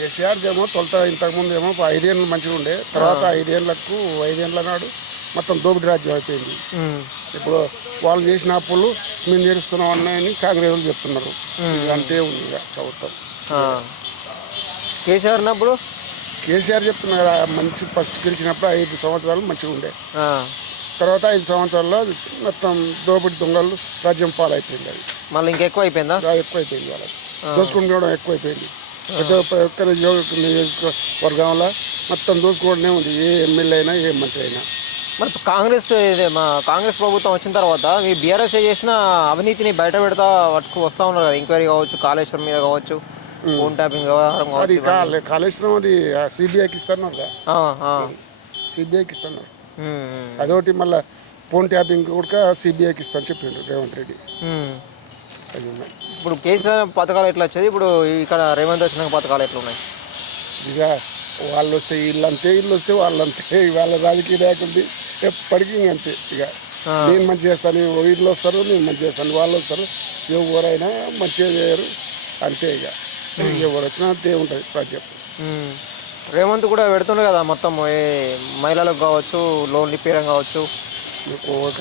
కేసీఆర్ ఏమో ఇంతకుముందు ఏమో 5 ఏళ్ళు మంచిగా ఉండే, తర్వాత 5 ఏళ్ళ నాడు మొత్తం దోపిడీ రాజ్యం అయిపోయింది. ఇప్పుడు వాళ్ళు చేసిన అప్పులు మేము తీరుస్తున్నాం అన్నాయని కాంగ్రెస్ వాళ్ళు చెప్తున్నారు. అంతే ఉంది ఇక ప్రభుత్వం. కేసీఆర్ ఉన్నప్పుడు కేసీఆర్ చెప్తున్నారు కదా, మంచి ఫస్ట్ గెలిచినప్పుడు 5 సంవత్సరాలు మంచిగా ఉండే, తర్వాత 5 సంవత్సరాల్లో మొత్తం దోపిడీ దొంగలు రాజ్యం పాలైపోయింది. అది మళ్ళీ ఇంకెక్కువ అయిపోయిందా? ఎక్కువైపోయింది, వాళ్ళకి దోసుకుంటుకోవడం ఎక్కువైపోయింది. ప్రతి ఒక్క నియోజకవర్గంలో మొత్తం దోసుకోవడమే ఉంది, ఏ ఎమ్మెల్యే అయినా ఏ మంత్రి అయినా. మరి కాంగ్రెస్ ప్రభుత్వం వచ్చిన తర్వాత ఈ బీఆర్ఎస్ చేసిన అవినీతిని బయట పెడతా వస్తూ ఉన్నారు కదా, ఎంక్వైరీ కావచ్చు, కాళేశ్వరం మీద కావచ్చు, ఫోన్ ట్యాపింగ్ వ్యవహారం అది కావచ్చు. కాళేశ్వరం అది సిబిఐకి ఇస్తున్నారు కదా, సిబిఐకి ఇస్తున్నారు. అదొకటి మళ్ళీ ఫోన్ ట్యాపింగ్ కూడా సిబిఐకి ఇస్తాను చెప్పిండు రేవంత్ రెడ్డి. అది ఉన్నాయి. ఇప్పుడు కేసీఆర్ పథకాలు ఎట్లా వచ్చేది, ఇప్పుడు ఇక్కడ రేవంత్ వచ్చిన పథకాలు ఎట్లా ఉన్నాయి? ఇక వాళ్ళు వస్తే వీళ్ళు వస్తే వాళ్ళంతే, వాళ్ళ రాజకీయ నాయకుడి ఎప్పటికీ అంతే. ఇక నేను మంచి చేస్తాను, వీళ్ళు వస్తారు, నేను మంచి చేస్తాను, వాళ్ళు వస్తారు, ఎవరైనా మంచిగా చేయరు, అంతే. ఇక ఎవరు వచ్చినా అంతే ఉంటుంది రాజ్యం. రేవంత్ కూడా పెడుతుండే కదా మొత్తం, ఏ మహిళలకు కావచ్చు, లోన్ రిపేరం కావచ్చు.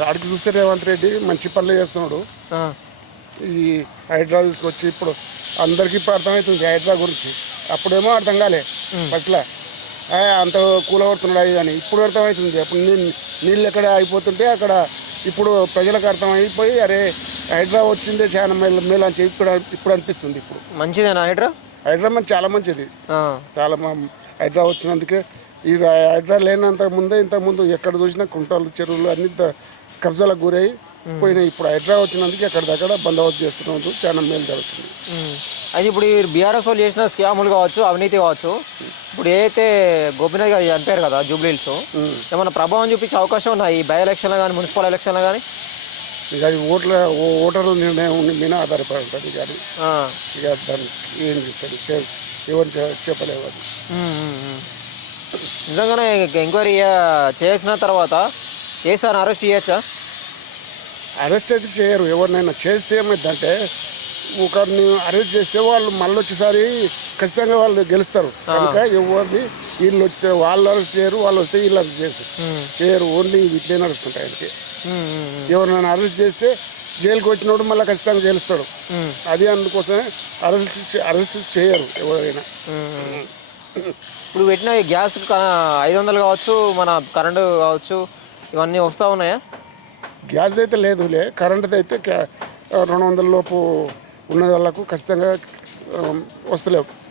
ఆడికి చూస్తే రేవంత్ రెడ్డి మంచి పనులు చేస్తున్నాడు. ఈ హైడ్రా తీసుకొచ్చి ఇప్పుడు అందరికీ ఇప్పుడు అర్థమవుతుంది హైడ్రా గురించి. అప్పుడేమో అర్థం కాలే ఫస్ట్లో, అంత కూలగొడుతున్నాడు అది కానీ. ఇప్పుడు అర్థమవుతుంది. అప్పుడు నీళ్ళు ఎక్కడ అయిపోతుంటే అక్కడ ఇప్పుడు ప్రజలకు అర్థమైపోయి అరే హైడ్రా వచ్చిందే చాలా మేలు అని చెప్పి ఇప్పుడు అనిపిస్తుంది. ఇప్పుడు మంచిదేనా హైడ్రా? హైడ్రా చాలా మంచిది, చాలా హైడ్రా వచ్చినందుకే. ఈ హైడ్రా లేనంత ముందే ఇంతకుముందు ఎక్కడ చూసినా కుంటలు చెరువులు అన్ని కబ్జాలకు గురై పోయినాయి. ఇప్పుడు హైడ్రా వచ్చినందుకు ఎక్కడిదక్కడ బందోబస్తు చేస్తున్నందుకు చాలా మేలు జరుగుతుంది. అయితే ఇప్పుడు ఈ బీఆర్ఎస్ వాళ్ళు చేసిన స్కాములు కావచ్చు, అవినీతి కావచ్చు, ఇప్పుడు ఏదైతే గోపీనాథ్ గారు చనిపోయారు కదా జూబ్లీహిల్స్, ఏమైనా ప్రభావం చూపించే అవకాశం ఉన్నాయి ఈ బై ఎలక్షన్లో కానీ, మున్సిపల్ ఎలక్షన్లో కానీ? ఇక అది ఓటర్ల నిర్ణయం మీద ఆధారపడి ఉంటుంది. కానీ ఇక దానికి ఏం చేస్తారు ఎవరు చెప్పలేవు. అది నిజంగానే ఎంక్వైరీ చేసిన తర్వాత కేసీఆర్ అరెస్ట్ చేయొచ్చా? అరెస్ట్ అయితే చేయరు. ఎవరినైనా చేస్తే ఏమైందంటే, ఒకరిని అరెస్ట్ చేస్తే వాళ్ళు మళ్ళీ వచ్చేసారి ఖచ్చితంగా వాళ్ళు గెలుస్తారు. కనుక ఎవరిని వీళ్ళు వస్తే వాళ్ళు అరెస్ట్ చేయరు, వాళ్ళు వస్తే వీళ్ళు అరెస్ట్ చేయరు. ఓన్లీ వీటినే నడుస్తుంటాయి. ఆయనకి ఎవరినైనా అరెస్ట్ చేస్తే జైలుకి వచ్చినప్పుడు మళ్ళీ ఖచ్చితంగా గెలుస్తాడు. అది అందుకోసమే అరెస్ట్ చేయరు ఎవరైనా. ఇప్పుడు పెట్టిన గ్యాస్ 500 కావచ్చు, మన కరెంటు కావచ్చు, ఇవన్నీ వస్తూ ఉన్నాయా? గ్యాస్ అయితే లేదులే, కరెంటుది అయితే 200 లోపు ఉన్న వాళ్ళకు ఖచ్చితంగా వస్తలేవు.